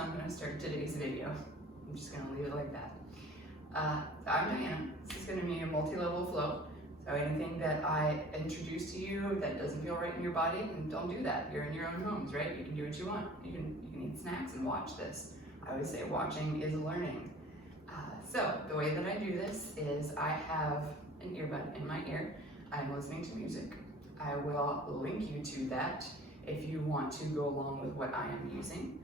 how I'm going to start today's video. I'm just going to leave it like that. I'm Diana. This is going to be a multi-level flow. So anything that I introduce to you that doesn't feel right in your body, then don't do that. You're in your own homes, right? You can do what you want. You can eat snacks and watch this. I always say watching is learning. So the way that I do this is I have an earbud in my ear. I'm listening to music. I will link you to that if you want to go along with what I am using.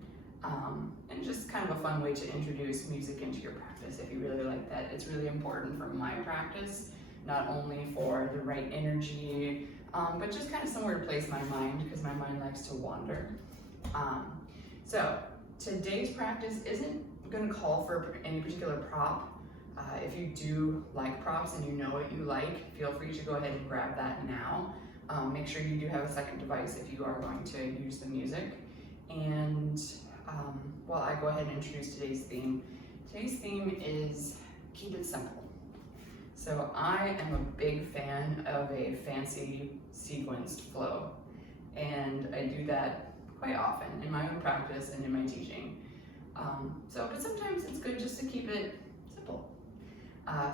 And just kind of a fun way to introduce music into your practice if you really like that. It's really important for my practice, not only for the right energy, but just kind of somewhere to place my mind, because my mind likes to wander. So today's practice isn't going to call for any particular prop. If you do like props and you know what you like, feel free to go ahead and grab that now. Make sure you do have a second device if you are going to use the music. And well, I go ahead and introduce today's theme. Today's theme is keep it simple. So I am a big fan of a fancy sequenced flow, and I do that quite often in my own practice and in my teaching. But sometimes it's good just to keep it simple.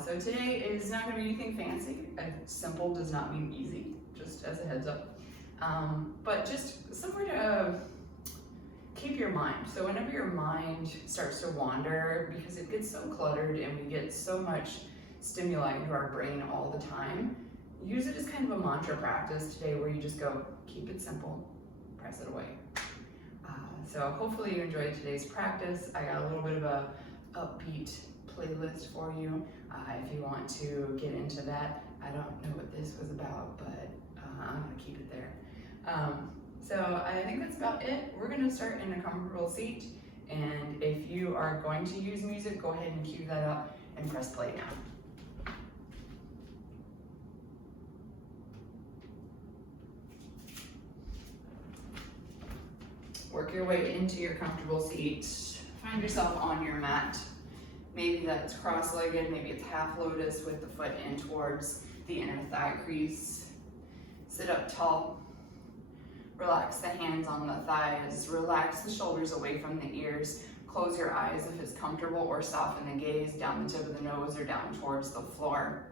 So today is not going to be anything fancy. Simple does not mean easy, just as a heads up. But just somewhere to keep your mind. So whenever your mind starts to wander, because it gets so cluttered and we get so much stimuli into our brain all the time, use it as kind of a mantra practice today where you just go, keep it simple, press it away. So hopefully you enjoyed today's practice. I got a little bit of a upbeat playlist for you if you want to get into that. I don't know what this was about, but I'm gonna keep it there. So I think that's about it. We're gonna start in a comfortable seat, and if you are going to use music, go ahead and cue that up and press play now. Work your way into your comfortable seat. Find yourself on your mat. Maybe that's cross-legged, maybe it's half lotus with the foot in towards the inner thigh crease. Sit up tall. Relax the hands on the thighs. Relax the shoulders away from the ears. Close your eyes if it's comfortable, or soften the gaze down the tip of the nose or down towards the floor.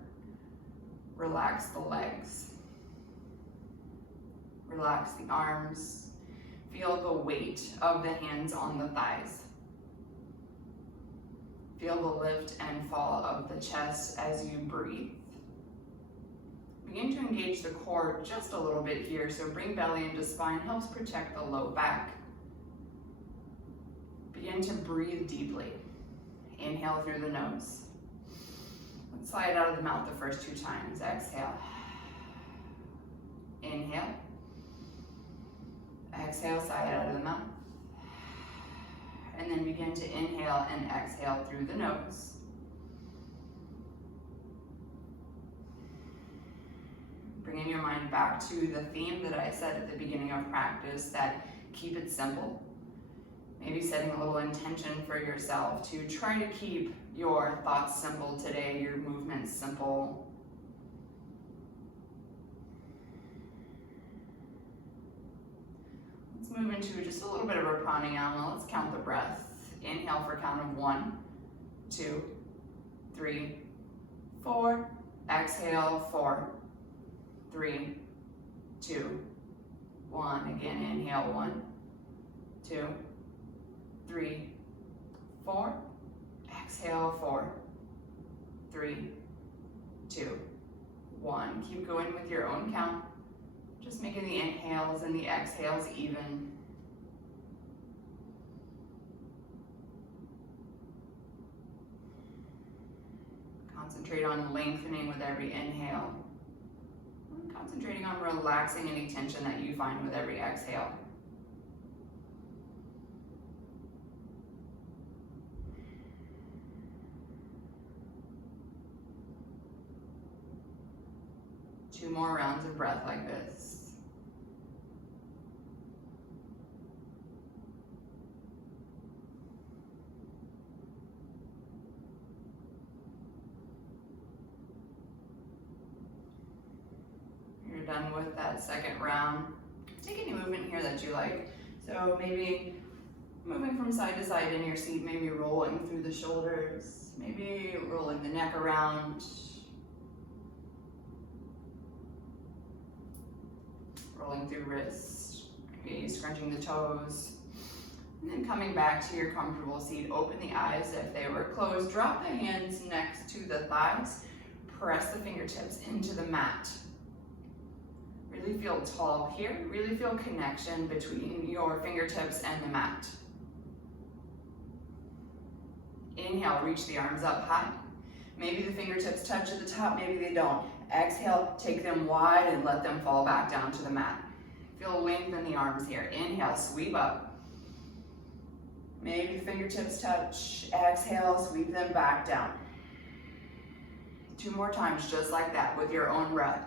Relax the legs. Relax the arms. Feel the weight of the hands on the thighs. Feel the lift and fall of the chest as you breathe. Begin to engage the core just a little bit here, so bring belly into spine, helps protect the low back. Begin to breathe deeply. Inhale through the nose. Let's slide out of the mouth the first 2 times. Exhale. Inhale. Exhale, sigh out of the mouth. And then begin to inhale and exhale through the nose. Bringing your mind back to the theme that I said at the beginning of practice, that keep it simple. Maybe setting a little intention for yourself to try to keep your thoughts simple today, your movements simple. Move into just a little bit of a pranayama. Let's count the breath. Inhale for count of 1, 2, 3, 4. Exhale, 4, 3, 2, 1. Again, inhale, 1, 2, 3, 4. Exhale, 4, 3, 2, 1. Keep going with your own count. Just making the inhales and the exhales even. Concentrate on lengthening with every inhale. Concentrating on relaxing any tension that you find with every exhale. Two more rounds of breath like this. You're done with that second round. Take any movement here that you like. So maybe Moving from side to side in your seat, maybe rolling through the shoulders, maybe rolling the neck around. Rolling through wrist, maybe scrunching the toes. And then coming back to your comfortable seat, open the eyes if they were closed. Drop the hands next to the thighs. Press the fingertips into the mat. Really feel tall here. Really feel connection between your fingertips and the mat. Inhale, reach the arms up high. Maybe the fingertips touch at the top, maybe they don't. Exhale, take them wide and let them fall back down to the mat. Feel length in the arms here. Inhale, sweep up. Maybe the fingertips touch. Exhale, sweep them back down. 2 more times, just like that, with your own breath.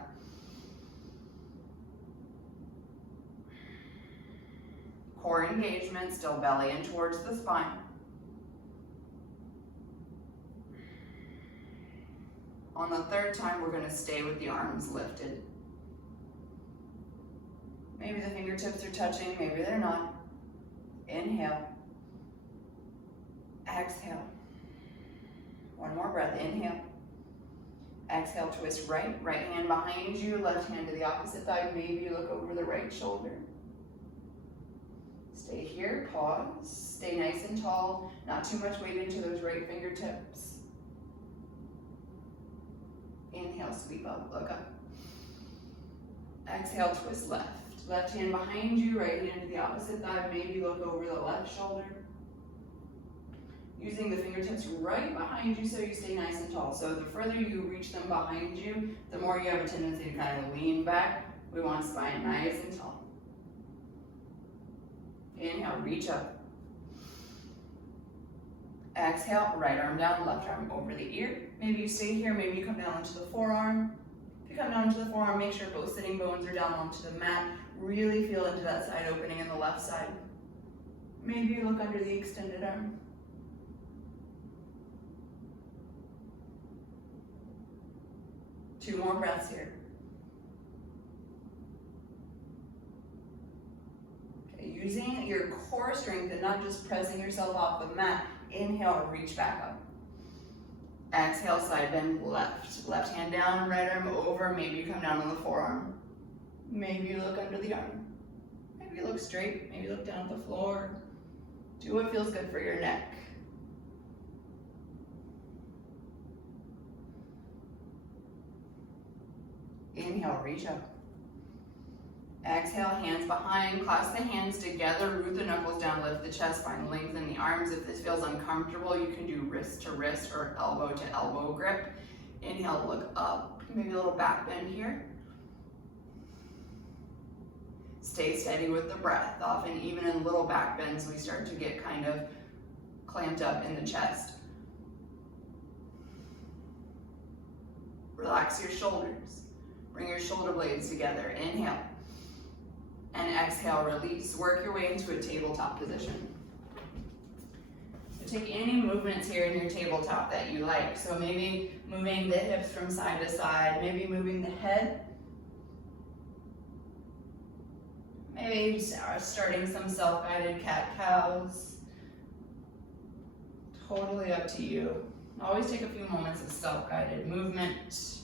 Core engagement, still belly in towards the spine. On the 3rd time, we're going to stay with the arms lifted. Maybe the fingertips are touching, maybe they're not. Inhale. Exhale. 1 more breath. Inhale. Exhale, twist right. Right hand behind you, left hand to the opposite thigh. Maybe you look over the right shoulder. Stay here, pause. Stay nice and tall. Not too much weight into those right fingertips. Inhale, sweep up, look up. Exhale, twist left. Left hand behind you, right hand to the opposite thigh. Maybe look over the left shoulder. Using the fingertips right behind you so you stay nice and tall. So the further you reach them behind you, the more you have a tendency to kind of lean back. We want spine nice and tall. Inhale, reach up. Exhale, right arm down, left arm over the ear. Maybe you stay here, maybe you come down onto the forearm. If you come down onto the forearm, make sure both sitting bones are down onto the mat. Really feel into that side opening in the left side. Maybe you look under the extended arm. Two more breaths here. Okay, using your core strength and not just pressing yourself off the mat. Inhale, reach back up. Exhale, side bend left. Left hand down, right arm over. Maybe you come down on the forearm. Maybe you look under the arm. Maybe you look straight. Maybe you look down at the floor. Do what feels good for your neck. Inhale, reach up. Exhale, hands behind, clasp the hands together, root the knuckles down, lift the chest, find length in the arms. If this feels uncomfortable, you can do wrist to wrist or elbow to elbow grip. Inhale, look up, maybe a little back bend here. Stay steady with the breath. Often, even in little back bends, we start to get kind of clamped up in the chest. Relax your shoulders. Bring your shoulder blades together. Inhale. And exhale, release. Work your way into a tabletop position. So take any movements here in your tabletop that you like. So maybe moving the hips from side to side, maybe moving the head. Maybe starting some self-guided cat-cows. Totally up to you. Always take a few moments of self-guided movement.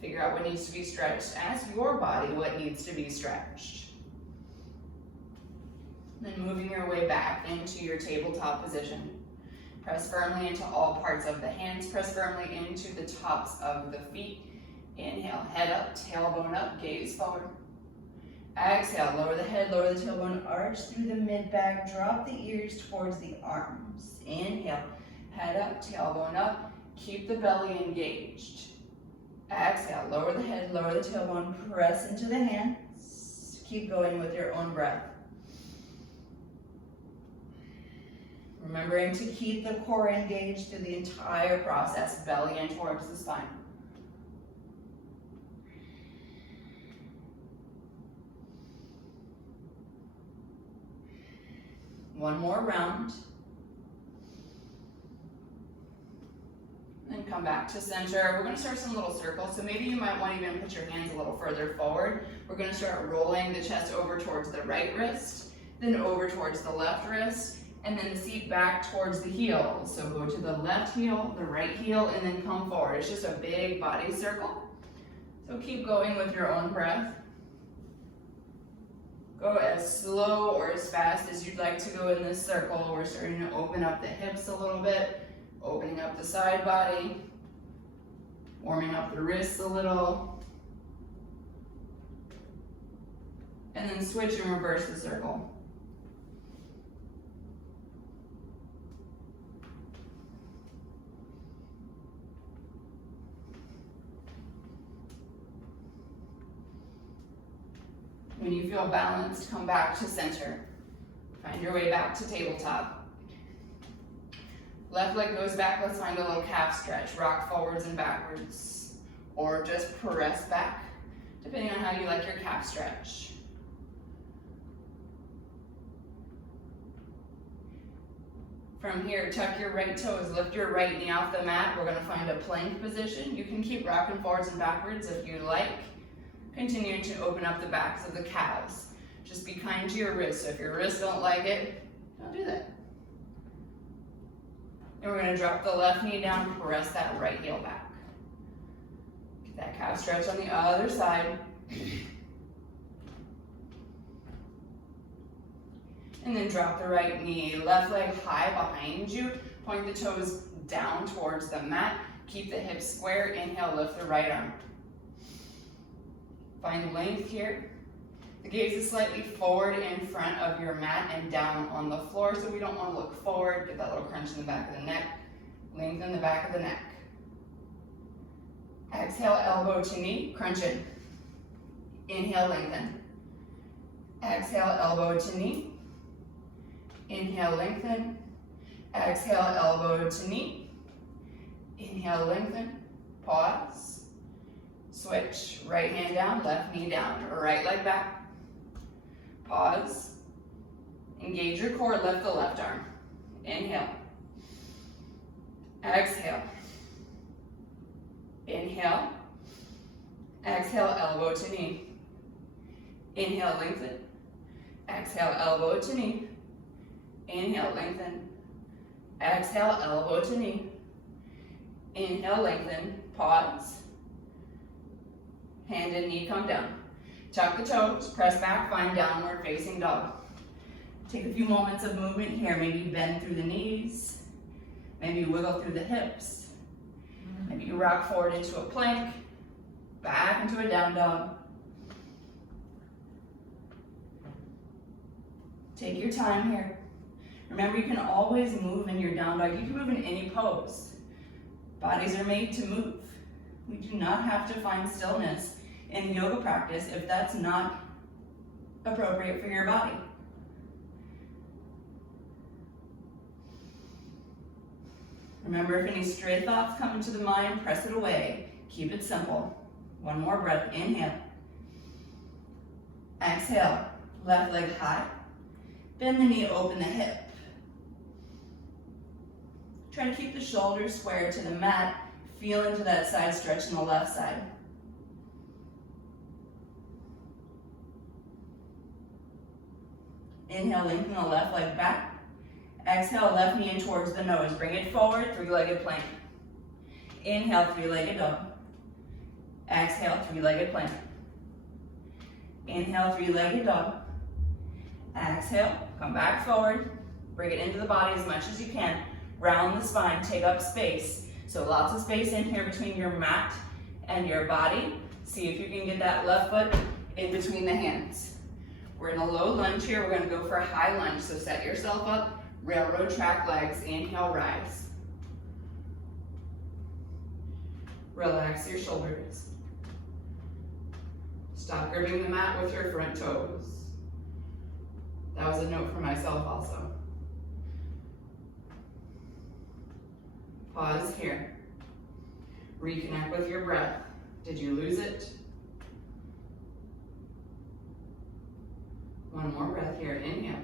Figure out what needs to be stretched. Ask your body what needs to be stretched. Then moving your way back into your tabletop position. Press firmly into all parts of the hands. Press firmly into the tops of the feet. Inhale, head up, tailbone up, gaze forward. Exhale, lower the head, lower the tailbone, arch through the mid-back, drop the ears towards the arms. Inhale, head up, tailbone up, keep the belly engaged. Exhale, lower the head, lower the tailbone, press into the hands. Keep going with your own breath. Remembering to keep the core engaged through the entire process, belly in towards the spine. One more round. And come back to center. We're going to start some little circles. So maybe you might want to even put your hands a little further forward. We're going to start rolling the chest over towards the right wrist. then over towards the left wrist, and then the seat back towards the heel. So go to the left heel, the right heel, and then come forward. It's just a big body circle. So keep going with your own breath. Go as slow or as fast as you'd like to go in this circle. We're starting to open up the hips a little bit, opening up the side body, warming up the wrists a little. And then switch and reverse the circle. When you feel balanced, come back to center. Find your way back to tabletop. Left leg goes back. Let's find a little calf stretch. Rock forwards and backwards, or just press back, depending on how you like your calf stretch. From here, tuck your right toes, lift your right knee off the mat. We're gonna find a plank position. You can keep rocking forwards and backwards if you like. Continue to open up the backs of the calves. Just be kind to your wrists. So if your wrists don't like it, don't do that. And we're gonna drop the left knee down, press that right heel back. Get that calf stretch on the other side. And then drop the right knee, left leg high behind you. Point the toes down towards the mat. Keep the hips square. Inhale, lift the right arm. Find length here. The gaze is slightly forward in front of your mat and down on the floor, so we don't want to look forward. Get that little crunch in the back of the neck. Lengthen the back of the neck. Exhale, elbow to knee, crunch in. Inhale, lengthen. Exhale, elbow to knee. Inhale, lengthen. Exhale, elbow to knee. Inhale, lengthen. Pause. Switch, right hand down, left knee down, right leg back. Pause. Engage your core, lift the left arm. Inhale. Exhale. Inhale. Exhale, elbow to knee. Inhale, lengthen. Exhale, elbow to knee. Inhale, lengthen. Exhale, elbow to knee. Inhale, lengthen. Pause. Hand and knee come down. Tuck the toes, press back, find downward facing dog. Take a few moments of movement here. Maybe you bend through the knees. Maybe you wiggle through the hips. Maybe you rock forward into a plank, back into a down dog. Take your time here. Remember, you can always move in your down dog. You can move in any pose. Bodies are made to move. We do not have to find stillness in yoga practice if that's not appropriate for your body. Remember, if any stray thoughts come into the mind, press it away. Keep it simple. One more breath. Inhale. Exhale. Left leg high. Bend the knee, open the hip. Try to keep the shoulders square to the mat. Feel into that side stretch on the left side. Inhale, lengthen the left leg back. Exhale, left knee in towards the nose. Bring it forward, three-legged plank. Inhale, three-legged dog. Exhale, three-legged plank. Inhale, three-legged dog. Exhale, come back forward. Bring it into the body as much as you can. Round the spine, take up space. So lots of space in here between your mat and your body. See if you can get that left foot in between the hands. We're in a low lunge here. We're gonna go for a high lunge. So set yourself up, railroad track legs. Inhale, rise. Relax your shoulders. Stop gripping the mat with your front toes. That was a note for myself also. Pause here. Reconnect with your breath. Did you lose it? One more breath here. Inhale.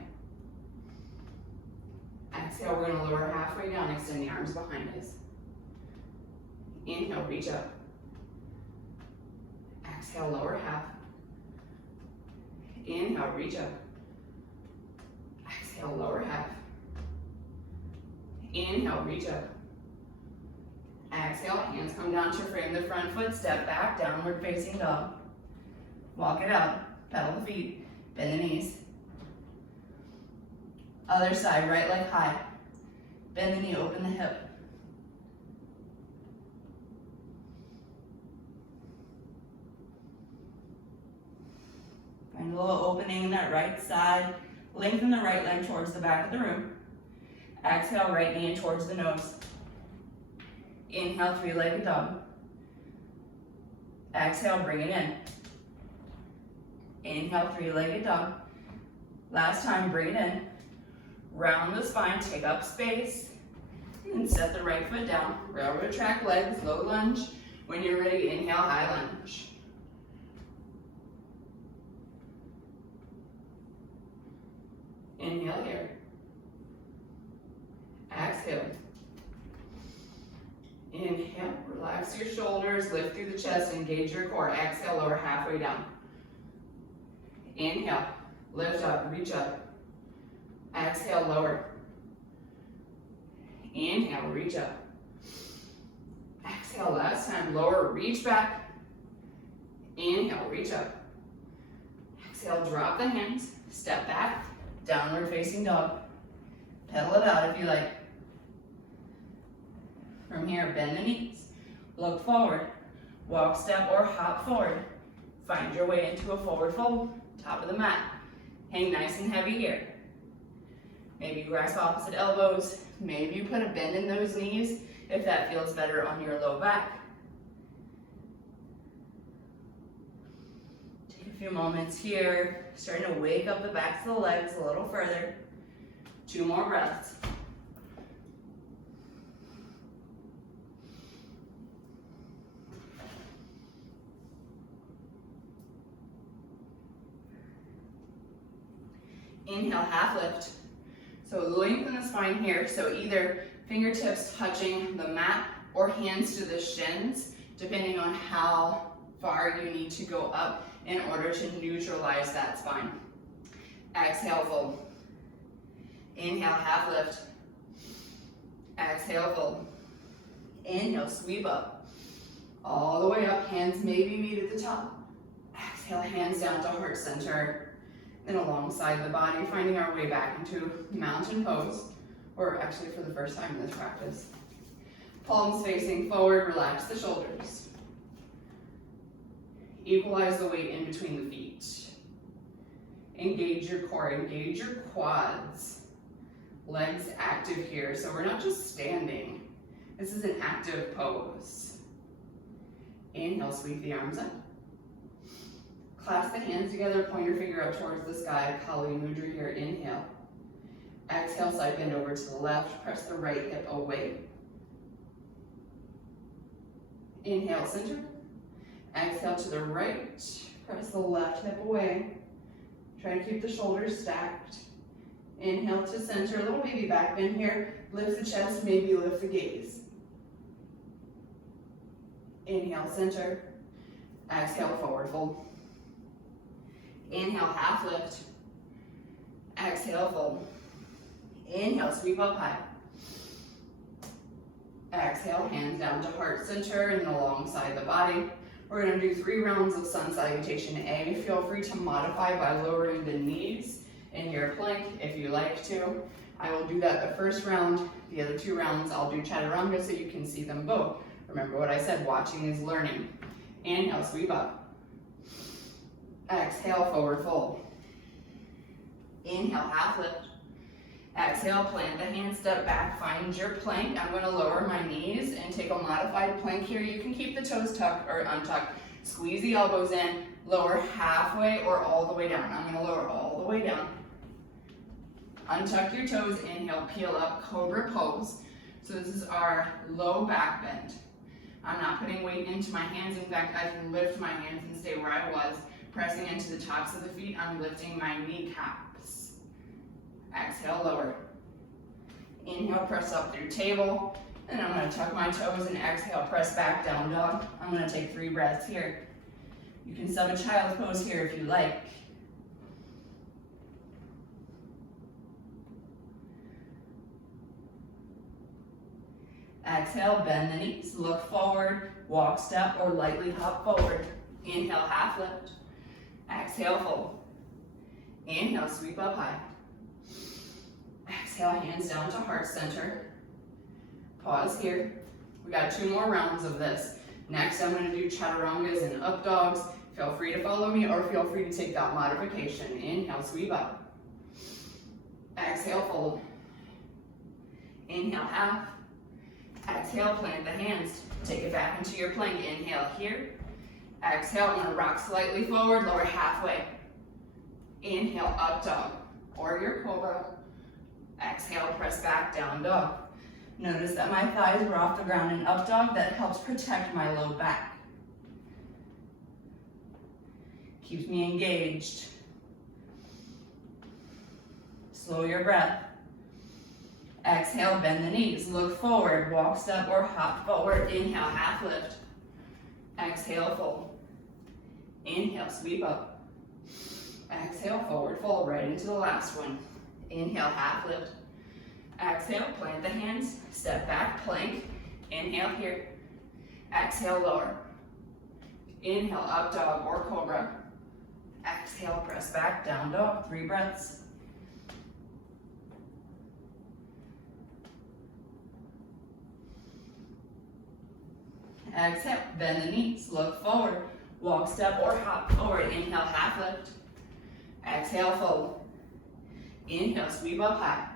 Exhale, we're gonna lower halfway down. Extend the arms behind us. Inhale, reach up. Exhale, lower half. Inhale, reach up. Exhale, lower half. Inhale, reach up. Exhale, hands come down to frame the front foot, step back, downward facing dog. Walk it out, pedal the feet, bend the knees. Other side, right leg high. Bend the knee, open the hip. Find a little opening in that right side. Lengthen the right leg towards the back of the room. Exhale, right knee in towards the nose. Inhale, three-legged dog. Exhale, bring it in. Inhale, three-legged dog. Last time, bring it in. Round the spine, take up space. And set the right foot down. Railroad track legs, low lunge. When you're ready, inhale, high lunge. Inhale here. Exhale. Inhale, relax your shoulders, lift through the chest, engage your core. Exhale, lower halfway down. Inhale, lift up, reach up. Exhale, lower. Inhale, reach up. Exhale, last time, lower, reach back. Inhale, reach up. Exhale, drop the hands, step back, downward facing dog. Pedal it out if you like. From here, bend the knees, look forward, walk, step, or hop forward. Find your way into a forward fold, top of the mat. Hang nice and heavy here. Maybe grasp opposite elbows. Maybe you put a bend in those knees if that feels better on your low back. Take a few moments here, starting to wake up the backs of the legs a little further. 2 more breaths. Inhale, half lift. So lengthen the spine here. So either fingertips touching the mat or hands to the shins, depending on how far you need to go up in order to neutralize that spine. Exhale, fold. Inhale, half lift. Exhale, fold. Inhale, sweep up. All the way up, hands maybe meet at the top. Exhale, hands down to heart center. And alongside the body, finding our way back into mountain pose, or actually for the first time in this practice. Palms facing forward, relax the shoulders. Equalize the weight in between the feet. Engage your core, engage your quads. Legs active here, so we're not just standing. This is an active pose. Inhale, sweep the arms up. Clasp the hands together, point your finger up towards the sky, Kali Mudra here, inhale. Exhale, side bend over to the left, press the right hip away. Inhale, center. Exhale to the right, press the left hip away. Try to keep the shoulders stacked. Inhale to center, a little baby back bend here. Lift the chest, maybe lift the gaze. Inhale, center. Exhale, forward fold. Inhale, half lift. Exhale, fold. Inhale, sweep up high. Exhale, hands down to heart center and alongside the body. We're going to do 3 rounds of sun salutation A. Feel free to modify by lowering the knees in your plank if you like to. I will do that the first round. The other 2 rounds I'll do chaturanga so you can see them both. Remember what I said, watching is learning. Inhale, sweep up. Exhale, forward fold. Inhale, half lift. Exhale, plant the hands, step back, find your plank. I'm going to lower my knees and take a modified plank here. You can keep the toes tucked or untucked. Squeeze the elbows in, lower halfway or all the way down. I'm going to lower all the way down. Untuck your toes, inhale, peel up, cobra pose. So this is our low back bend. I'm not putting weight into my hands. In fact, I can lift my hands and stay where I was. Pressing into the tops of the feet, I'm lifting my kneecaps. Exhale, lower. Inhale, press up through table. And I'm going to tuck my toes and exhale, press back, down dog. I'm going to take 3 breaths here. You can sub a child's pose here if you like. Exhale, bend the knees, look forward, walk, step, or lightly hop forward. Inhale, half lift. Exhale, fold. Inhale, sweep up high. Exhale, hands down to heart center. Pause here. We got 2 more rounds of this. Next, I'm gonna do chaturangas and up dogs. Feel free to follow me or feel free to take that modification. Inhale, sweep up. Exhale, fold. Inhale, half. Exhale, plant the hands. Take it back into your plank. Inhale here. Exhale, I'm gonna rock slightly forward, lower halfway. Inhale, up dog, or your cobra. Exhale, press back, down dog. Notice that my thighs were off the ground in up dog. That helps protect my low back. Keeps me engaged. Slow your breath. Exhale, bend the knees, look forward, walk, step, or hop forward. Inhale, half lift. Exhale, fold. Inhale, sweep up. Exhale, forward fold, right into the last one. Inhale, half lift. Exhale, plant the hands, step back, plank. Inhale here. Exhale, lower. Inhale, up dog or cobra. Exhale, press back, down dog, 3 breaths. Exhale, bend the knees, look forward, walk, step, or hop forward. Inhale, half lift. Exhale, fold. Inhale, sweep up high.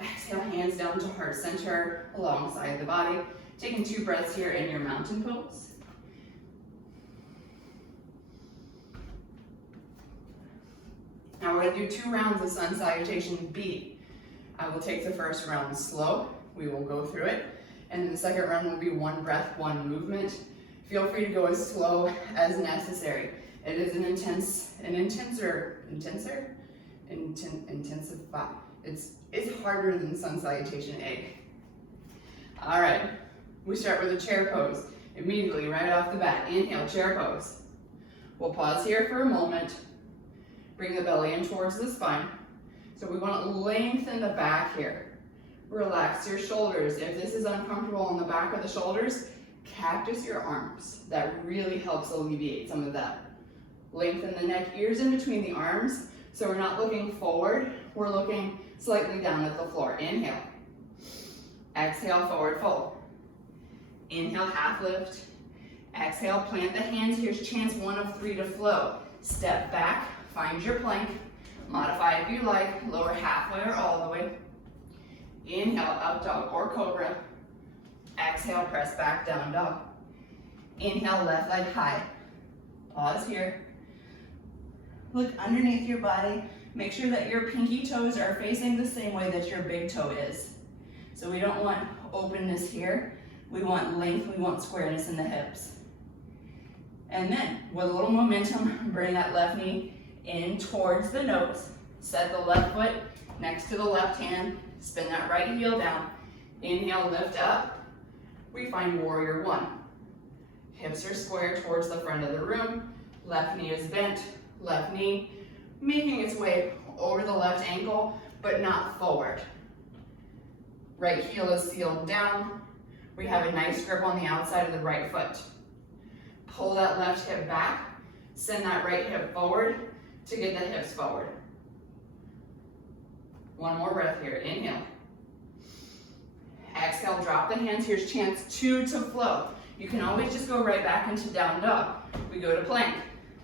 Exhale, hands down to heart center alongside the body. Taking 2 breaths here in your mountain pose. Now we're going to do 2 rounds of sun salutation B. I will take the first round slow. We will go through it. And then the second round will be 1 breath, 1 movement. Feel free to go as slow as necessary. It is intensify. It's harder than sun salutation A. All right, we start with a chair pose. Immediately, right off the bat, inhale, chair pose. We'll pause here for a moment. Bring the belly in towards the spine. So we want to lengthen the back here. Relax your shoulders. If this is uncomfortable on the back of the shoulders, cactus your arms. That really helps alleviate some of that. Lengthen the neck, ears in between the arms. So we're not looking forward, we're looking slightly down at the floor. Inhale. Exhale, forward fold. Inhale, half lift. Exhale, plant the hands. Here's chance 1 of 3 to flow. Step back, find your plank. Modify if you like, lower halfway or all the way. Inhale, up dog or cobra. Exhale, press back, down dog. Inhale, left leg high. Pause here. Look underneath your body. Make sure that your pinky toes are facing the same way that your big toe is. So we don't want openness here. We want length, we want squareness in the hips. And then, with a little momentum, bring that left knee in towards the nose. Set the left foot next to the left hand. Spin that right heel down. Inhale, lift up. We find warrior 1. Hips are square towards the front of the room. Left knee is bent. Left knee making its way over the left ankle, but not forward. Right heel is sealed down. We have a nice grip on the outside of the right foot. Pull that left hip back. Send that right hip forward to get the hips forward. 1 more breath here. Inhale. Exhale, drop the hands. Here's chance 2 to flow. You can always just go right back into down dog. We go to plank.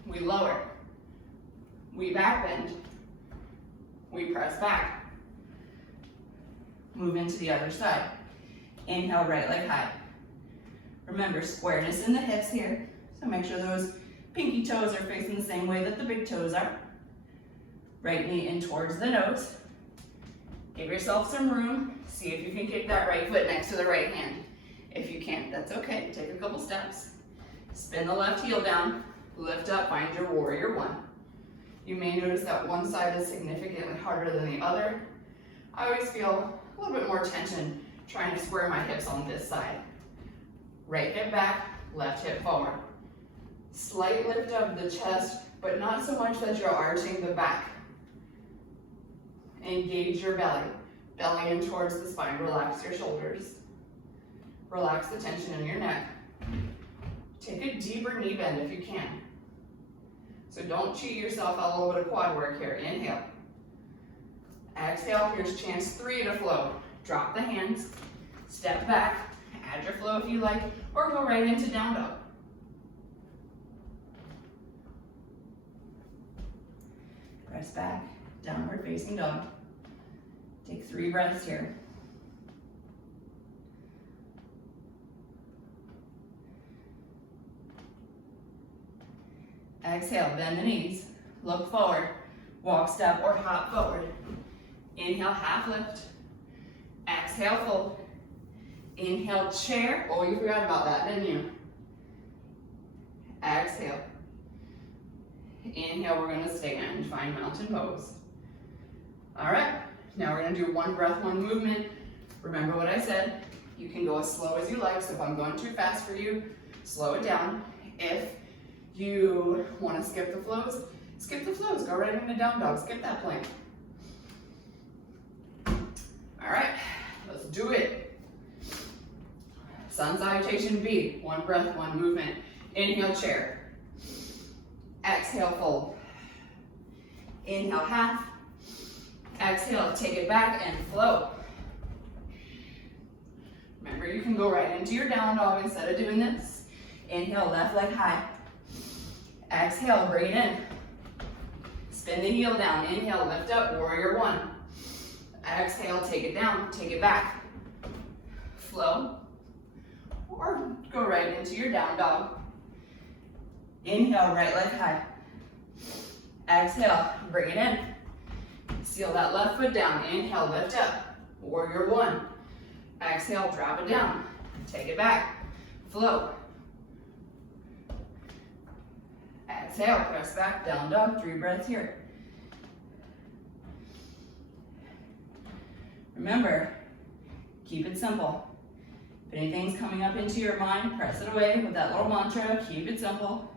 We lower. We back bend. We press back. Move into the other side. Inhale, right leg high. Remember, squareness in the hips here. So make sure those pinky toes are facing the same way that the big toes are. Right knee in towards the nose. Give yourself some room. See if you can kick that right foot next to the right hand. If you can't, that's okay. Take a couple steps. Spin the left heel down. Lift up, find your warrior 1. You may notice that one side is significantly harder than the other. I always feel a little bit more tension trying to square my hips on this side. Right hip back, left hip forward. Slight lift of the chest, but not so much that you're arching the back. Engage your belly. Belly in towards the spine. Relax your shoulders. Relax the tension in your neck. Take a deeper knee bend if you can. So don't cheat yourself out a little bit of quad work here. Inhale. Exhale. Here's chance 3 to flow. Drop the hands. Step back. Add your flow if you like, or go right into down dog. Press back. Downward facing dog. Take 3 breaths here. Exhale, bend the knees. Look forward. Walk, step, or hop forward. Inhale, half lift. Exhale, fold. Inhale, chair. Oh, you forgot about that, didn't you? Exhale. Inhale, we're gonna stand, find mountain pose. All right, now we're gonna do 1 breath, 1 movement. Remember what I said. You can go as slow as you like, so if I'm going too fast for you, slow it down. If you wanna skip the flows, go right into down dog, skip that plank. All right, let's do it. Sun salutation B, 1 breath, 1 movement. Inhale, chair. Exhale, fold. Inhale, half. Exhale, take it back and flow. Remember, you can go right into your down dog instead of doing this. Inhale, left leg high. Exhale, bring it in. Spin the heel down. Inhale, lift up, warrior 1. Exhale, take it down, take it back. Flow. Or go right into your down dog. Inhale, right leg high. Exhale, bring it in. Seal that left foot down. Inhale, lift up. Warrior 1. Exhale, drop it down. Take it back. Flow. Exhale, press back, down dog. 3 breaths here. Remember, keep it simple. If anything's coming up into your mind, press it away with that little mantra. Keep it simple.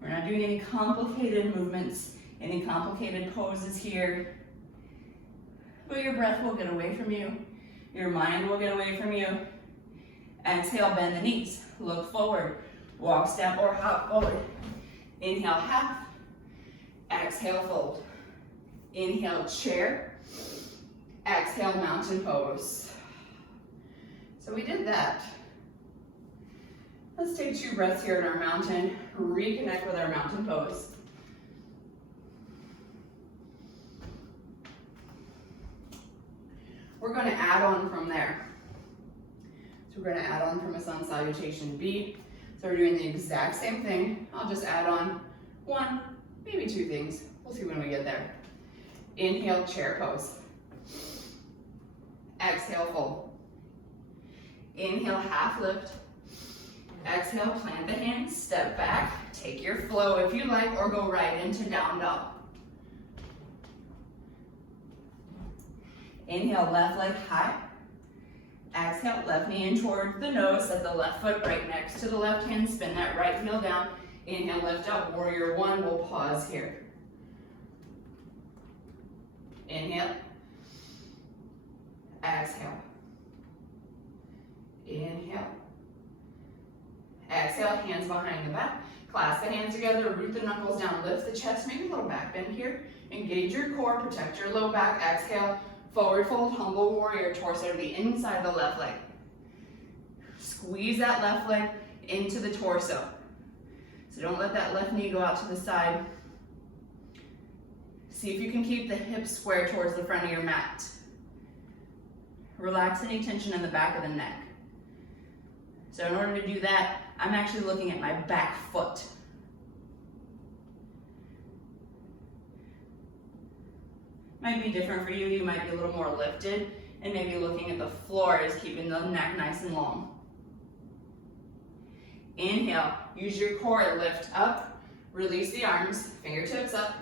We're not doing any complicated movements, any complicated poses here. But your breath will get away from you. Your mind will get away from you. Exhale, bend the knees. Look forward. Walk, step, or hop forward. Inhale, half. Exhale, fold. Inhale, chair. Exhale, mountain pose. So we did that. Let's take 2 breaths here in our mountain. Reconnect with our mountain pose. We're going to add on from there. So we're going to add on from a sun salutation B. So we're doing the exact same thing. I'll just add on 1, maybe 2 things. We'll see when we get there. Inhale, chair pose. Exhale, fold. Inhale, half lift. Exhale, plant the hands, step back. Take your flow if you like, or go right into down dog. Inhale, left leg high. Exhale, left knee in toward the nose, set the left foot right next to the left hand, spin that right heel down. Inhale, lift up, warrior 1, we'll pause here. Inhale. Exhale. Inhale. Exhale, hands behind the back. Clasp the hands together, root the knuckles down, lift the chest, maybe a little back bend here. Engage your core, protect your low back. Exhale, forward fold, humble warrior, torso to the inside of the left leg. Squeeze that left leg into the torso. So don't let that left knee go out to the side. See if you can keep the hips square towards the front of your mat. Relax any tension in the back of the neck. So in order to do that, I'm actually looking at my back foot. Might be different for you. You might be a little more lifted and maybe looking at the floor is keeping the neck nice and long. Inhale, use your core, lift up, release the arms, fingertips up,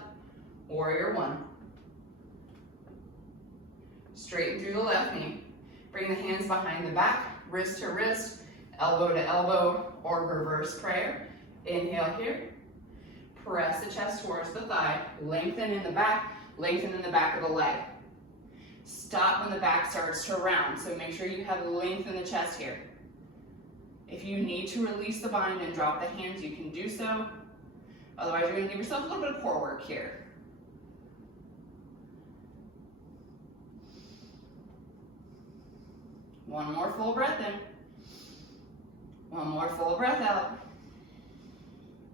warrior 1. Straighten through the left knee. Bring the hands behind the back, wrist to wrist, elbow to elbow, or reverse prayer. Inhale here. Press the chest towards the thigh. Lengthen in the back of the leg. Stop when the back starts to round, so make sure you have length in the chest here. If you need to release the bind and drop the hands, you can do so. Otherwise, you're gonna give yourself a little bit of core work here. One more full breath in. One more full breath out.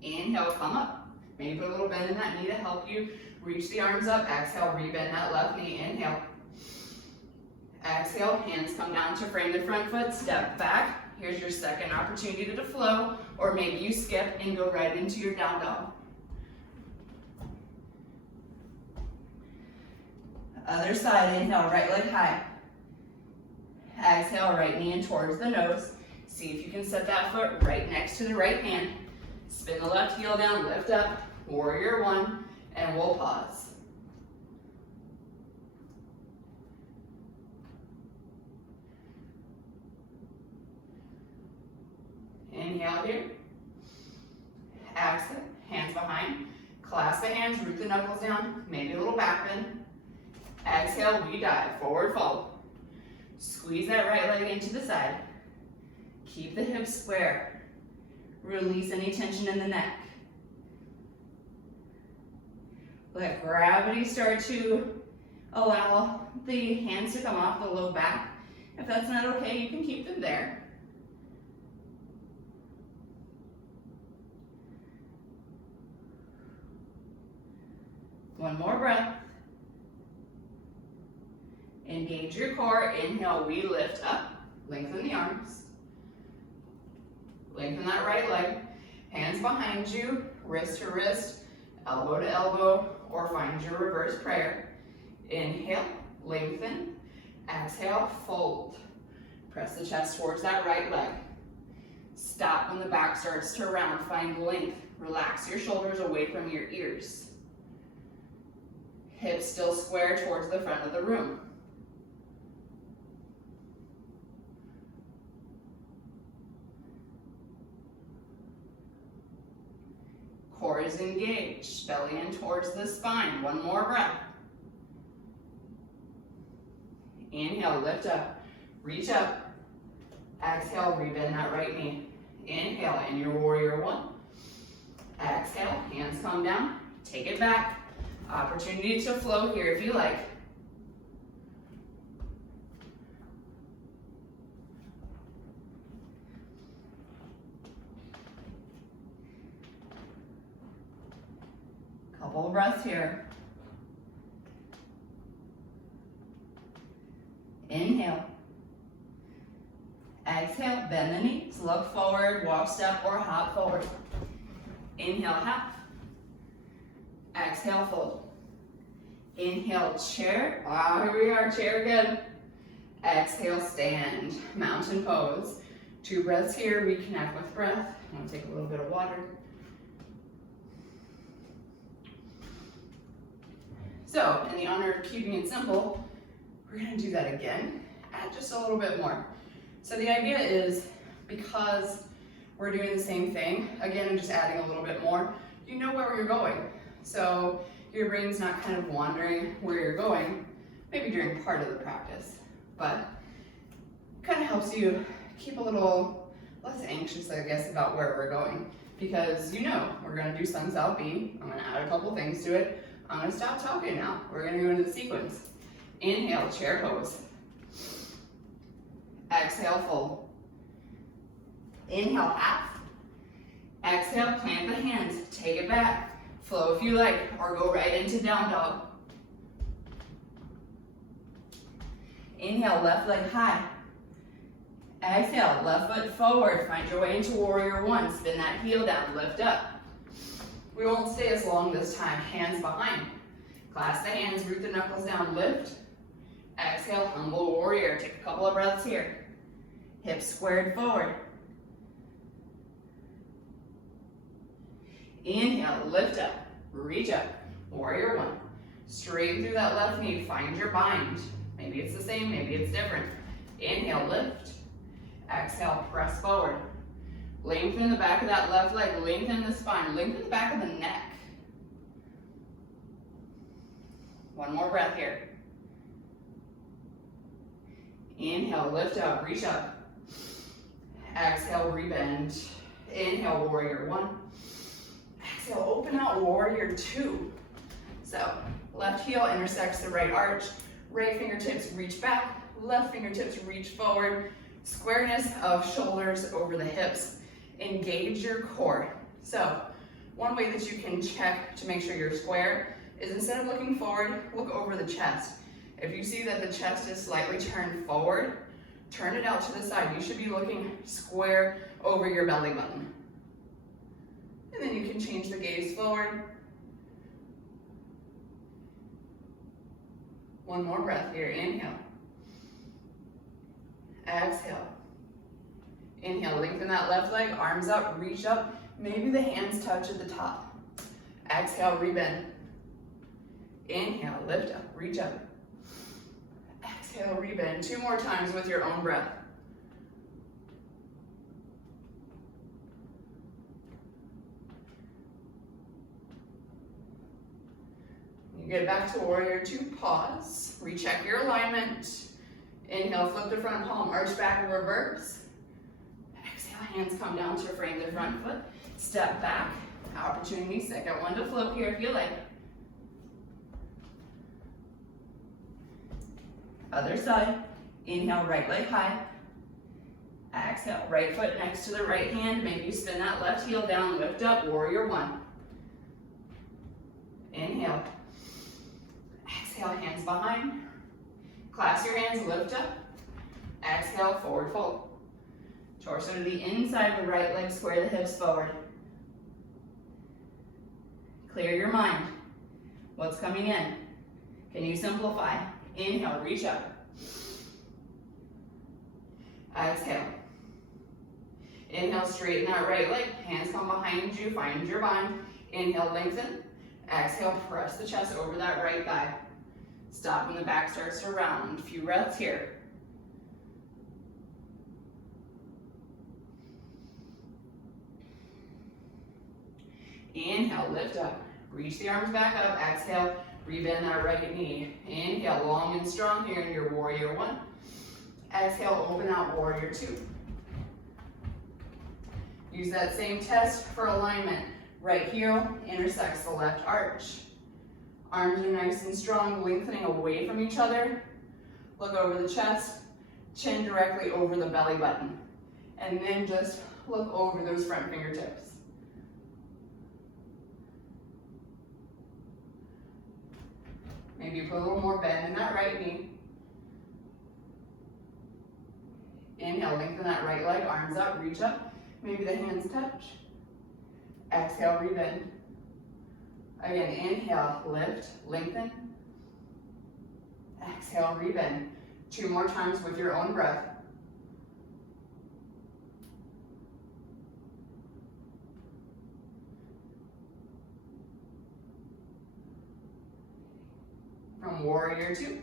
Inhale, come up. Maybe put a little bend in that knee to help you reach the arms up. Exhale, rebend that left knee. Inhale. Exhale, hands come down to frame the front foot. Step back. Here's your second opportunity to flow, or maybe you skip and go right into your down dog. Other side, inhale, right leg high. Exhale, right knee in towards the nose. See if you can set that foot right next to the right hand. Spin the left heel down, lift up, warrior one, and we'll pause. Inhale here. Exhale, hands behind. Clasp the hands, root the knuckles down, maybe a little back bend. Exhale, we dive, forward fold. Squeeze that right leg into the side. Keep the hips square. Release any tension in the neck. Let gravity start to allow the hands to come off the low back. If that's not okay, you can keep them there. One more breath. Engage your core. Inhale, we lift up. Lengthen the arms. Lengthen that right leg. Hands behind you, wrist to wrist, elbow to elbow, or find your reverse prayer. Inhale, lengthen. Exhale, fold. Press the chest towards that right leg. Stop when the back starts to round. Find length. Relax your shoulders away from your ears. Hips still square towards the front of the room. Core is engaged, belly in towards the spine. One more breath. Inhale, lift up, reach up. Exhale, rebend that right knee. Inhale, in your warrior one. Exhale, hands come down, take it back. Opportunity to flow here if you like. Couple of breaths here. Inhale. Exhale, bend the knees, look forward, walk, step, or hop forward. Inhale, half. Exhale, fold. Inhale, chair. Here we are, chair again. Exhale, stand. Mountain pose. 2 breaths here, reconnect with breath. I'm gonna take a little bit of water. So, in the honor of keeping it simple, we're gonna do that again. Add just a little bit more. So the idea is, because we're doing the same thing, again, I'm just adding a little bit more, you know where you're going. So your brain's not kind of wandering where you're going, maybe during part of the practice, but it kind of helps you keep a little less anxious, I guess, about where we're going. Because you know, we're gonna do sun, south, B. I'm gonna add a couple things to it. I'm gonna stop talking now. We're gonna go into the sequence. Inhale, chair pose. Exhale, fold. Inhale, half. Exhale, plant the hands, take it back. Flow if you like, or go right into down dog. Inhale, left leg high. Exhale, left foot forward. Find your way into warrior one. Spin that heel down, lift up. We won't stay as long this time. Hands behind. Clasp the hands, root the knuckles down, lift. Exhale, humble warrior. Take a couple of breaths here. Hips squared forward. Inhale, lift up, reach up, warrior one. Straight through that left knee, find your bind. Maybe it's the same, maybe it's different. Inhale, lift. Exhale, press forward. Lengthen the back of that left leg, lengthen the spine, lengthen the back of the neck. One more breath here. Inhale, lift up, reach up. Exhale, rebend. Inhale, warrior one. Exhale, open out, warrior two. So, left heel intersects the right arch. Right fingertips reach back. Left fingertips reach forward. Squareness of shoulders over the hips. Engage your core. So, one way that you can check to make sure you're square is instead of looking forward, look over the chest. If you see that the chest is slightly turned forward, turn it out to the side. You should be looking square over your belly button. And then you can change the gaze forward. One more breath here. Inhale. Exhale. Inhale, lengthen that left leg, arms up, reach up. Maybe the hands touch at the top. Exhale, rebend. Inhale, lift up, reach up. Exhale, rebend. Two more times with your own breath. You get back to warrior two, pause. Recheck your alignment. Inhale, flip the front palm, arch back, reverse. Exhale, hands come down to frame the front foot. Step back, opportunity, second one to float here if you like. Other side, inhale, right leg high. Exhale, right foot next to the right hand. Maybe you spin that left heel down, lift up, warrior one. Inhale. Exhale, hands behind. Clasp your hands, lift up. Exhale, forward fold. Torso to the inside of the right leg, square the hips forward. Clear your mind. What's coming in? Can you simplify? Inhale, reach up. Exhale. Inhale, straighten that right leg. Hands come behind you, find your bind. Inhale, lengthen. Exhale, press the chest over that right thigh. Stop when the back starts to round. A few breaths here. Inhale, lift up. Reach the arms back up. Exhale, rebend that right knee. Inhale, long and strong here in your warrior one. Exhale, open out, warrior two. Use that same test for alignment. Right heel intersects the left arch. Arms are nice and strong, lengthening away from each other. Look over the chest, chin directly over the belly button. And then just look over those front fingertips. Maybe put a little more bend in that right knee. Inhale, lengthen that right leg, arms up, reach up. Maybe the hands touch. Exhale, rebend. Again, inhale, lift, lengthen. Exhale, rebend. Two more times with your own breath. From warrior two.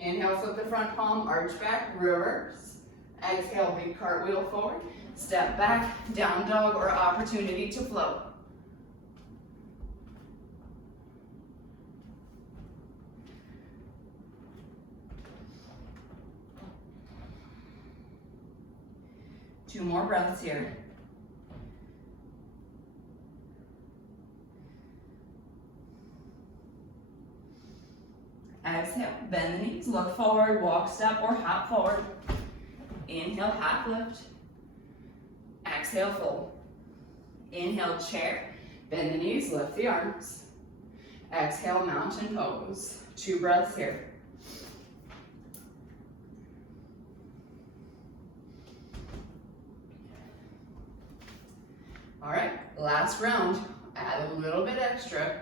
Inhale, flip the front palm, arch back, reverse. Exhale, big cartwheel forward. Step back, down dog or opportunity to float. Two more breaths here. Exhale, bend the knees, look forward, walk, step, or hop forward. Inhale, half lift. Exhale, fold. Inhale, chair. Bend the knees, lift the arms. Exhale, mountain pose. Two breaths here. All right, last round. Add a little bit extra.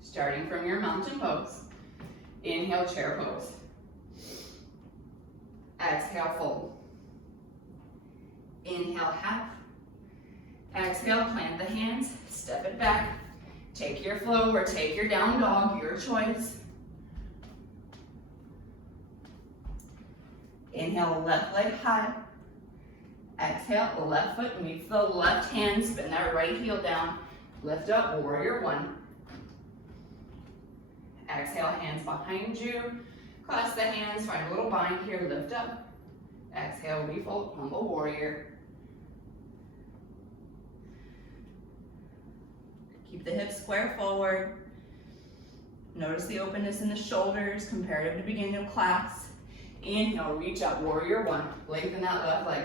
Starting from your mountain pose. Inhale, chair pose. Exhale, fold. Inhale, half. Exhale, plant the hands, step it back. Take your flow or take your down dog, your choice. Inhale, left leg high. Exhale, the left foot meets the left hand, spin that right heel down. Lift up, warrior one. Exhale, hands behind you. Clasp the hands, find a little bind here, lift up. Exhale, refold, humble warrior. Keep the hips square forward. Notice the openness in the shoulders comparative to beginning of class. Inhale, reach up, warrior one. Lengthen that left leg.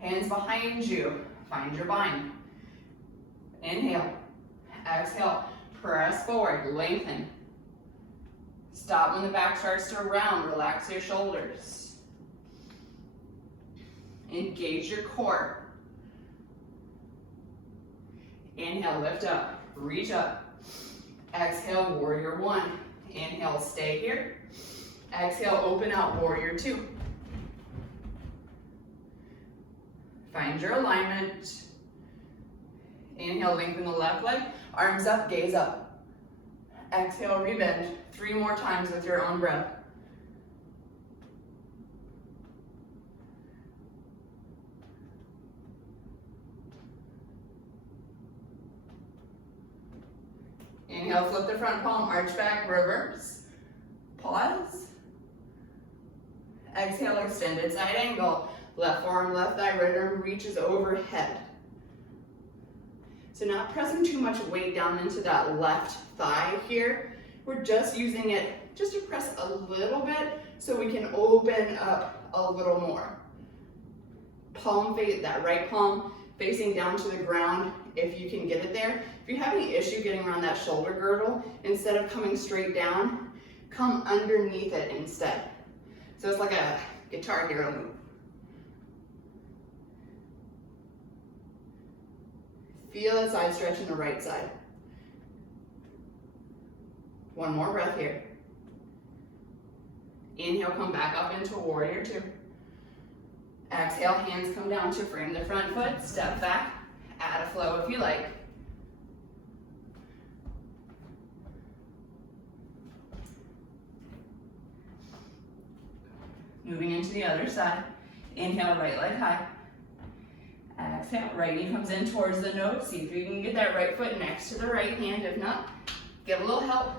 Hands behind you, find your bind. Inhale, exhale, press forward, lengthen. Stop when the back starts to round, relax your shoulders. Engage your core. Inhale, lift up, reach up. Exhale, warrior one. Inhale, stay here. Exhale, open out, warrior two. Find your alignment. Inhale, lengthen the left leg. Arms up, gaze up. Exhale, rebend. 3 more times with your own breath. Inhale, flip the front palm, arch back, reverse. Pause. Exhale, extended side angle. Left forearm, left thigh, right arm reaches overhead. So not pressing too much weight down into that left thigh here. We're just using it just to press a little bit so we can open up a little more. Palm face, that right palm facing down to the ground if you can get it there. If you have any issue getting around that shoulder girdle, instead of coming straight down, come underneath it instead. So it's like a Guitar Hero move. Feel a side stretch in the right side. One more breath here. Inhale, come back up into warrior two. Exhale, hands come down to frame the front foot, step back, add a flow if you like. Moving into the other side. Inhale, right leg high. Exhale, right knee comes in towards the nose. See if you can get that right foot next to the right hand. If not, give a little help.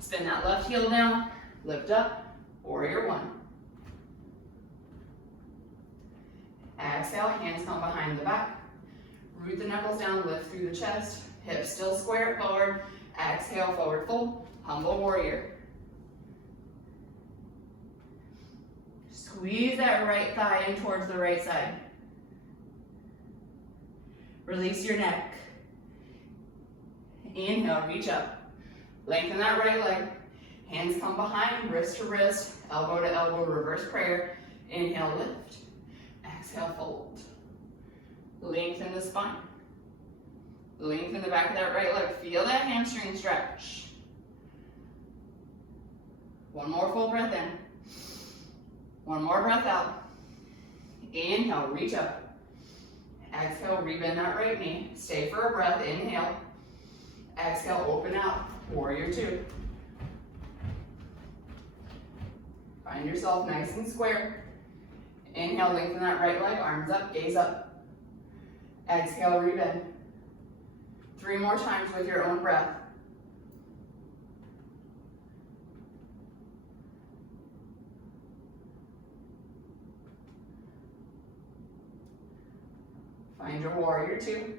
Spin that left heel down, lift up, warrior one. Exhale, hands come behind the back. Root the knuckles down, lift through the chest. Hips still square forward. Exhale, forward fold, humble warrior. Squeeze that right thigh in towards the right side. Release your neck. Inhale, reach up. Lengthen that right leg. Hands come behind, wrist to wrist, elbow to elbow, reverse prayer. Inhale, lift. Exhale, fold. Lengthen the spine. Lengthen the back of that right leg. Feel that hamstring stretch. One more full breath in. One more breath out. Inhale, reach up. Exhale, rebend that right knee. Stay for a breath. Inhale. Exhale, open out. Warrior two. Find yourself nice and square. Inhale, lengthen that right leg. Arms up, gaze up. Exhale, rebend. 3 more times with your own breath. Find your warrior two.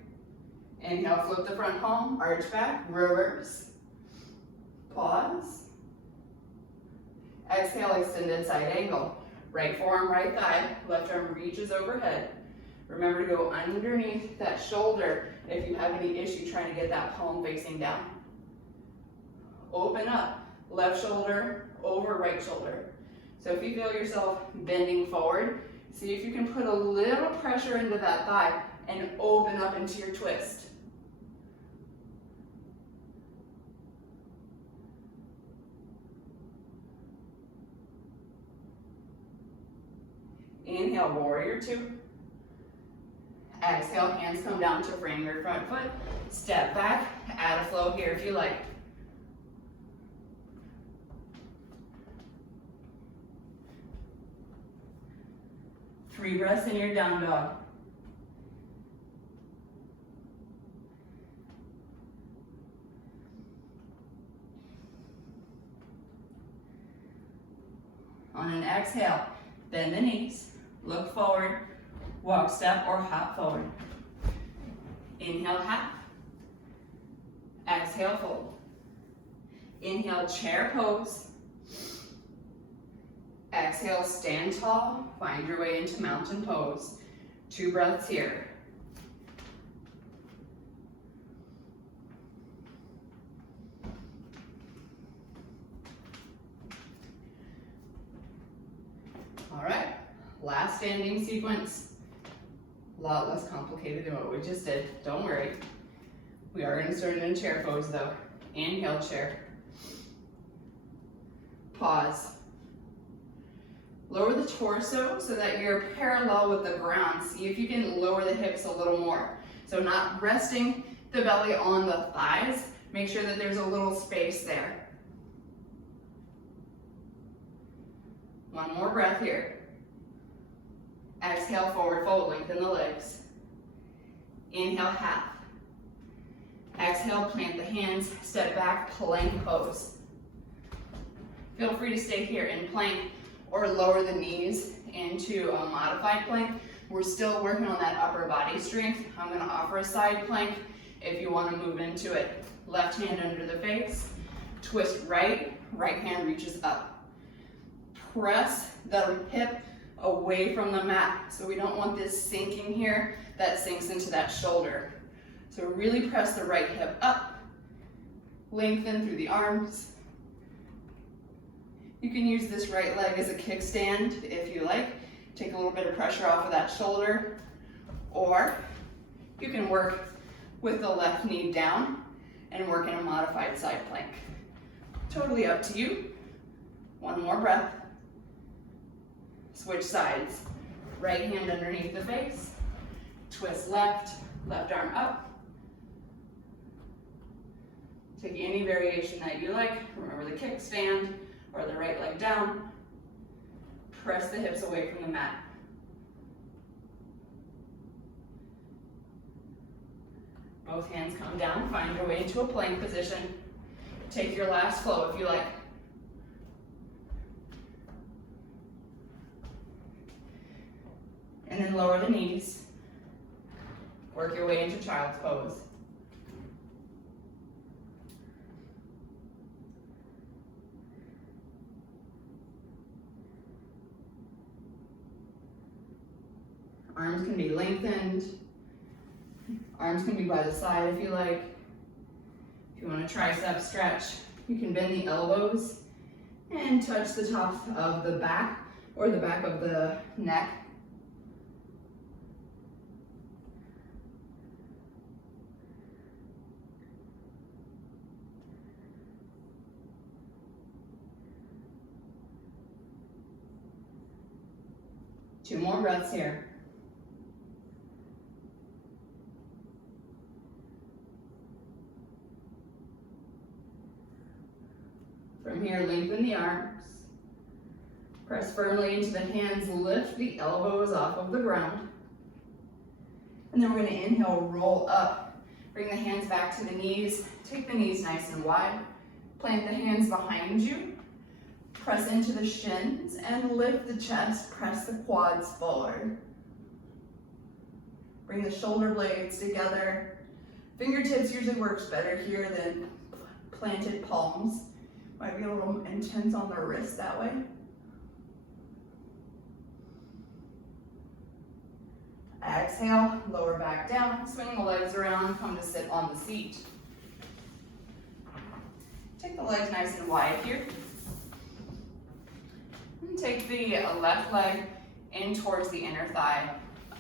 Inhale, flip the front palm, arch back, reverse. Pause. Exhale, extended side angle. Right forearm, right thigh, left arm reaches overhead. Remember to go underneath that shoulder if you have any issue trying to get that palm facing down. Open up, left shoulder over right shoulder. So if you feel yourself bending forward, see if you can put a little pressure into that thigh and open up into your twist. Inhale, warrior two. Exhale, hands come down to frame your front foot. Step back, add a flow here if you like. Three breaths in your down dog. On an exhale, bend the knees, look forward, walk, step, or hop forward. Inhale, half. Exhale, fold. Inhale, chair pose. Exhale, stand tall, find your way into mountain pose. 2 breaths here. All right, last standing sequence. A lot less complicated than what we just did, don't worry. We are gonna start in a chair pose though. Inhale, chair. Pause. Lower the torso so that you're parallel with the ground. See if you can lower the hips a little more. So not resting the belly on the thighs. Make sure that there's a little space there. One more breath here. Exhale, forward fold, lengthen the legs. Inhale, half. Exhale, plant the hands, step back, plank pose. Feel free to stay here in plank or lower the knees into a modified plank. We're still working on that upper body strength. I'm gonna offer a side plank if you wanna move into it. Left hand under the face, twist right, right hand reaches up. Press the hip away from the mat. So we don't want this sinking here that sinks into that shoulder. So really press the right hip up, lengthen through the arms. You can use this right leg as a kickstand if you like. Take a little bit of pressure off of that shoulder. Or you can work with the left knee down and work in a modified side plank. Totally up to you. One more breath. Switch sides. Right hand underneath the face. Twist left, left arm up. Take any variation that you like. Remember the kickstand or the right leg down. Press the hips away from the mat. Both hands come down, find your way into a plank position. Take your last flow if you like. And then lower the knees. Work your way into child's pose. Arms can be lengthened. Arms can be by the side if you like. If you want a tricep stretch, you can bend the elbows and touch the top of the back or the back of the neck. Two more breaths here. From here, lengthen the arms. Press firmly into the hands, lift the elbows off of the ground. And then we're gonna inhale, roll up. Bring the hands back to the knees. Take the knees nice and wide. Plant the hands behind you. Press into the shins and lift the chest. Press the quads forward. Bring the shoulder blades together. Fingertips usually works better here than planted palms. Might be a little intense on the wrist that way. Exhale, lower back down, swing the legs around, come to sit on the seat. Take the legs nice and wide here. And take the left leg in towards the inner thigh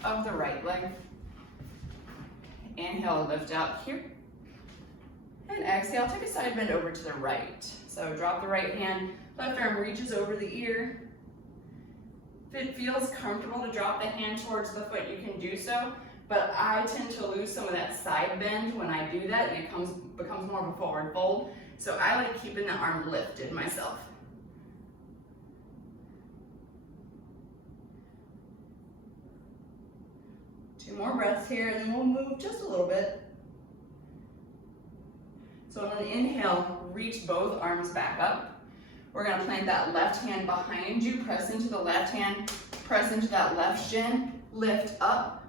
of the right leg. Inhale, lift out here. And exhale, take a side bend over to the right. So drop the right hand, left arm reaches over the ear. If it feels comfortable to drop the hand towards the foot, you can do so, but I tend to lose some of that side bend when I do that, and it becomes more of a forward fold. So I like keeping the arm lifted myself. Two more breaths here, and then we'll move just a little bit. So on an inhale, reach both arms back up. We're gonna plant that left hand behind you, press into the left hand, press into that left shin, lift up,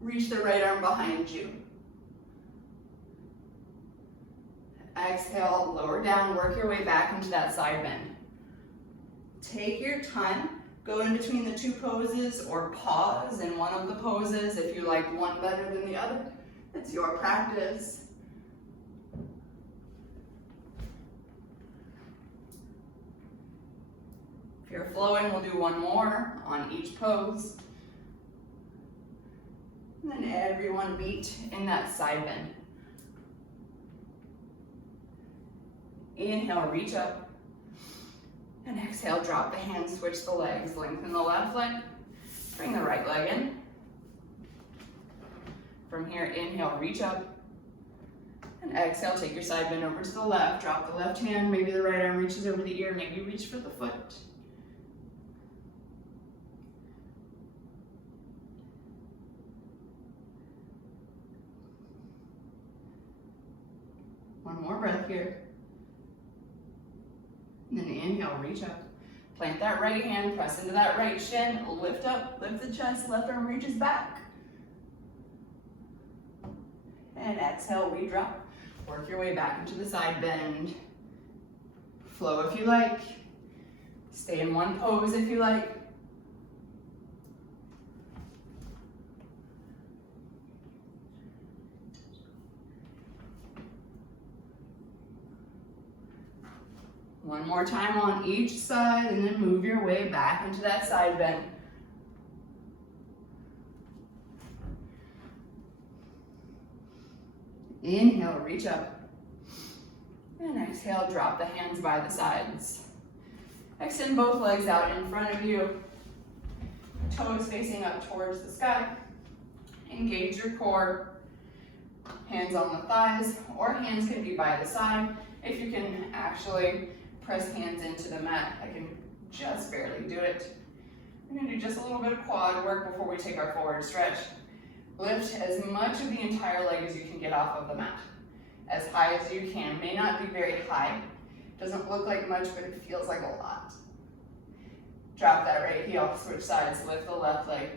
reach the right arm behind you. Exhale, lower down, work your way back into that side bend. Take your time, go in between the two poses or pause in one of the poses if you like one better than the other. It's your practice. If you're flowing, we'll do one more on each pose. And then everyone meet in that side bend. Inhale, reach up. And exhale, drop the hands, switch the legs. Lengthen the left leg, bring the right leg in. From here, inhale, reach up. And exhale, take your side bend over to the left. Drop the left hand, maybe the right arm reaches over the ear, maybe reach for the foot. One more breath here. And then inhale, reach up. Plant that right hand, press into that right shin, lift up, lift the chest, left arm reaches back. And exhale, we drop. Work your way back into the side bend. Flow if you like. Stay in one pose if you like. One more time on each side, and then move your way back into that side bend. Inhale, reach up. And exhale, drop the hands by the sides. Extend both legs out in front of you. Toes facing up towards the sky. Engage your core. Hands on the thighs, or hands can be by the side. If you can actually press hands into the mat, I can just barely do it. We're gonna do just a little bit of quad work before we take our forward stretch. Lift as much of the entire leg as you can get off of the mat. As high as you can. May not be very high. Doesn't look like much, but it feels like a lot. Drop that right heel, switch sides, lift the left leg.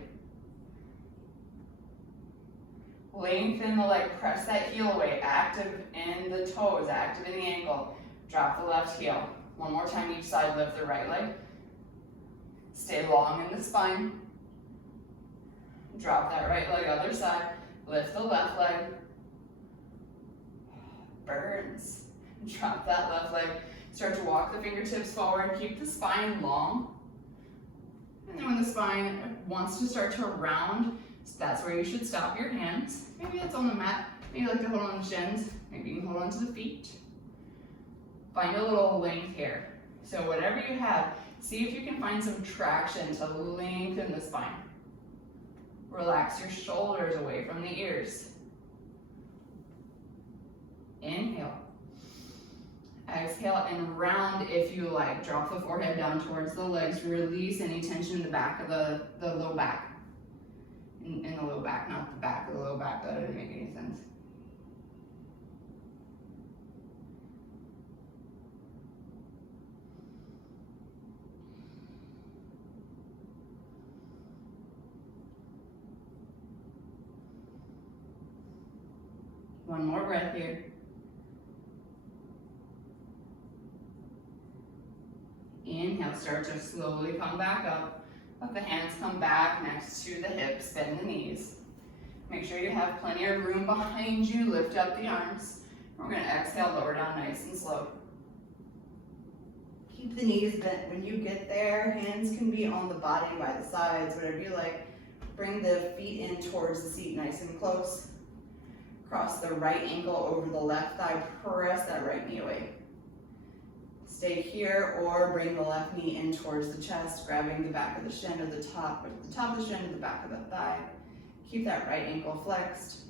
Lengthen the leg, press that heel away, active in the toes, active in the ankle. Drop the left heel. One more time each side, lift the right leg. Stay long in the spine. Drop that right leg, other side. Lift the left leg. Burns. Drop that left leg. Start to walk the fingertips forward. Keep the spine long. And then when the spine wants to start to round, that's where you should stop your hands. Maybe it's on the mat. Maybe you like to hold on the shins. Maybe you can hold on to the feet. Find a little length here. So whatever you have, see if you can find some traction to lengthen the spine. Relax your shoulders away from the ears. Inhale. Exhale and round if you like. Drop the forehead down towards the legs. Release any tension in the back of the low back. In the low back, not the back of the low back. That didn't make any sense. One more breath here. Inhale, start to slowly come back up. Let the hands come back next to the hips, bend the knees. Make sure you have plenty of room behind you, lift up the arms. We're gonna exhale, lower down nice and slow. Keep the knees bent. When you get there, hands can be on the body, by the sides, whatever you like. Bring the feet in towards the seat nice and close. Cross the right ankle over the left thigh, press that right knee away. Stay here or bring the left knee in towards the chest, grabbing the back of the shin or the top of the shin to the back of the thigh. Keep that right ankle flexed.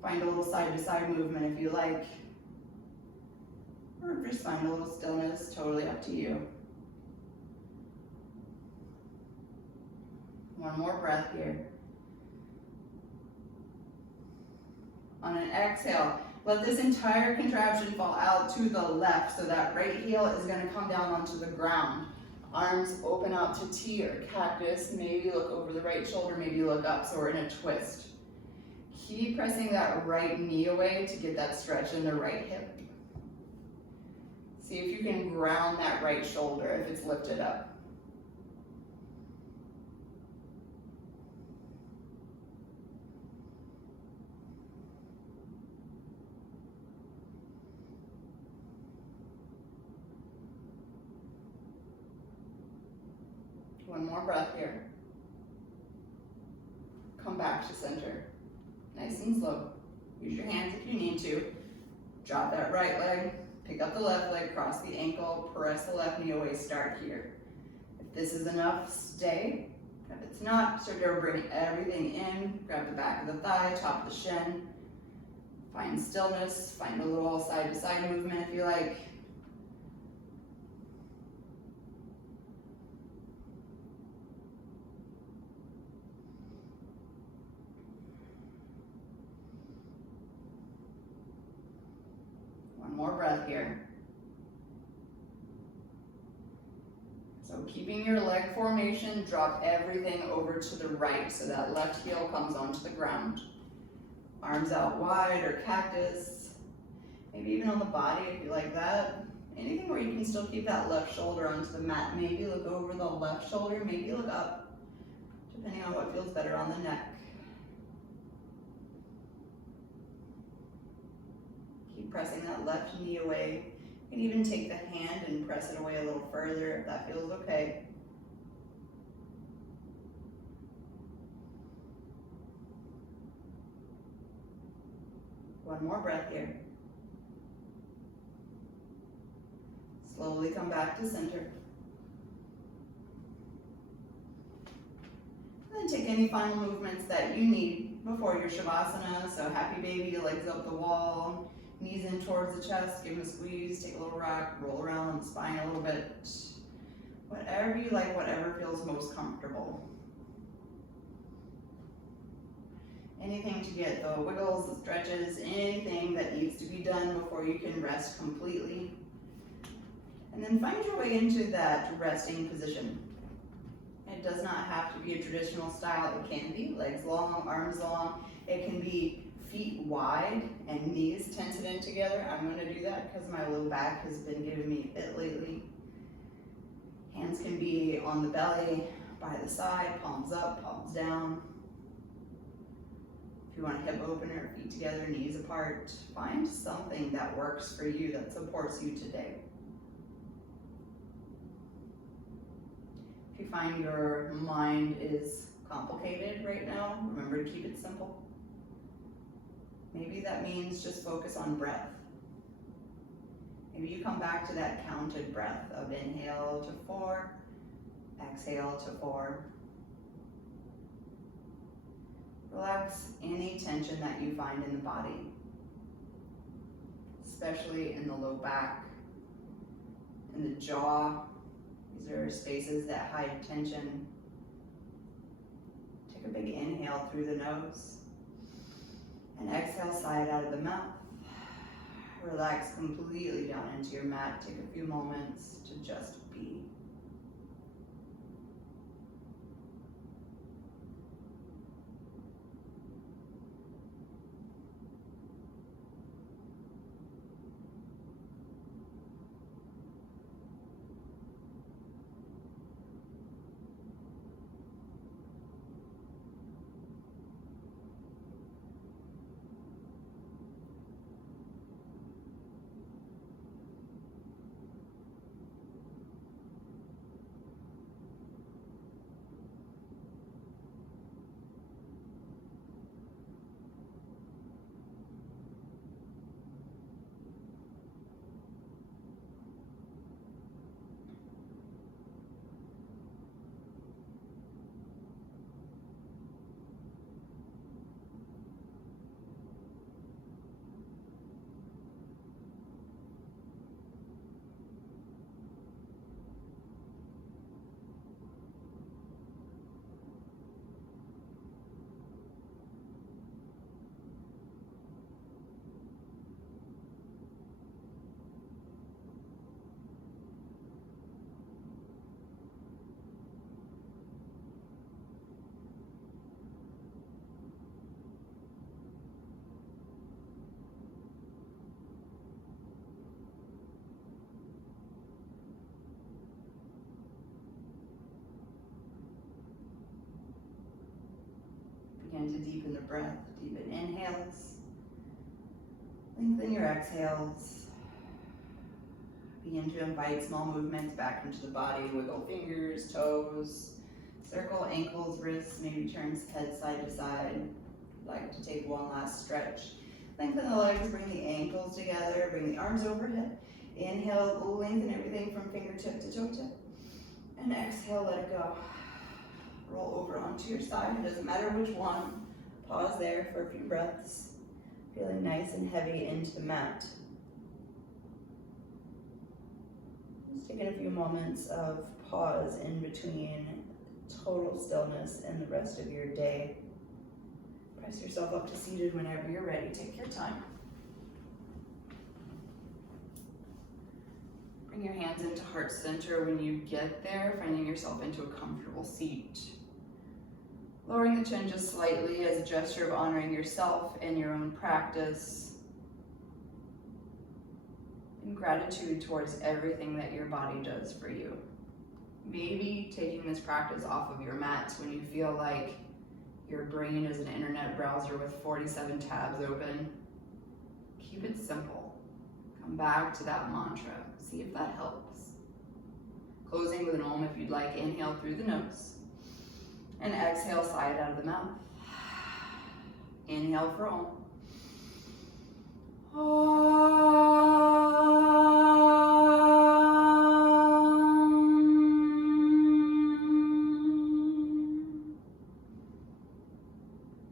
Find a little side to side movement if you like. Or just find a little stillness, totally up to you. One more breath here. On an exhale, Let this entire contraption fall out to the left, so that right heel is gonna come down onto the ground. Arms open out to T or cactus, maybe look over the right shoulder, maybe look up, so we're in a twist. Keep pressing that right knee away to get that stretch in the right hip. See if you can ground that right shoulder if it's lifted up. One more breath here. Come back to center. Nice and slow. Use your hands if you need to. Drop that right leg, pick up the left leg, cross the ankle, press the left knee away, start here. If this is enough, stay. If it's not, start to bring everything in. Grab the back of the thigh, top of the shin. Find stillness, find a little side to side movement if you like. More breath here. So keeping your leg formation, drop everything over to the right so that left heel comes onto the ground. Arms out wide or cactus. Maybe even on the body if you like that. Anything where you can still keep that left shoulder onto the mat. Maybe look over the left shoulder, maybe look up, depending on what feels better on the neck. Pressing that left knee away. You can even take the hand and press it away a little further if that feels okay. One more breath here. Slowly come back to center. And then take any final movements that you need before your Shavasana. So happy baby, legs up the wall. Knees in towards the chest, give them a squeeze, take a little rock, roll around on the spine a little bit. Whatever you like, whatever feels most comfortable. Anything to get the wiggles, the stretches, anything that needs to be done before you can rest completely. And then find your way into that resting position. It does not have to be a traditional style. It can be legs long, arms long. It can be feet wide and knees tented in together. I'm going to do that because my low back has been giving me a bit lately. Hands can be on the belly, by the side, palms up, palms down. If you want a hip opener, feet together, knees apart, find something that works for you, that supports you today. If you find your mind is complicated right now, remember to keep it simple. Maybe that means just focus on breath. Maybe you come back to that counted breath of inhale to 4, exhale to 4. Relax any tension that you find in the body, especially in the low back, in the jaw. These are spaces that hide tension. Take a big inhale through the nose. And exhale, side out of the mouth. Relax completely down into your mat. Take a few moments to just be. and to deepen the breath. Deepen inhales. Lengthen your exhales. Begin to invite small movements back into the body. Wiggle fingers, toes, circle ankles, wrists, maybe turn head side to side. Like to take one last stretch. Lengthen the legs, bring the ankles together, bring the arms overhead. Inhale, lengthen everything from fingertip to toe tip. And exhale, let it go. Roll over onto your side, it doesn't matter which one. Pause there for a few breaths. Feeling nice and heavy into the mat. Just taking a few moments of pause in between total stillness and the rest of your day. Press yourself up to seated whenever you're ready. Take your time. Bring your hands into heart center when you get there, finding yourself into a comfortable seat. Lowering the chin just slightly as a gesture of honoring yourself and your own practice. And gratitude towards everything that your body does for you. Maybe taking this practice off of your mat when you feel like your brain is an internet browser with 47 tabs open. Keep it simple. Come back to that mantra. See if that helps. Closing with an Om if you'd like. Inhale through the nose. And exhale, sigh it out of the mouth. Inhale for Om.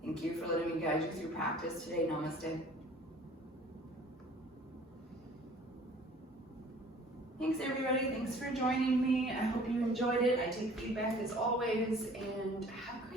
Thank you for letting me guide you through practice today. Namaste. Thanks everybody, thanks for joining me. I hope you enjoyed it. I take feedback as always, and have a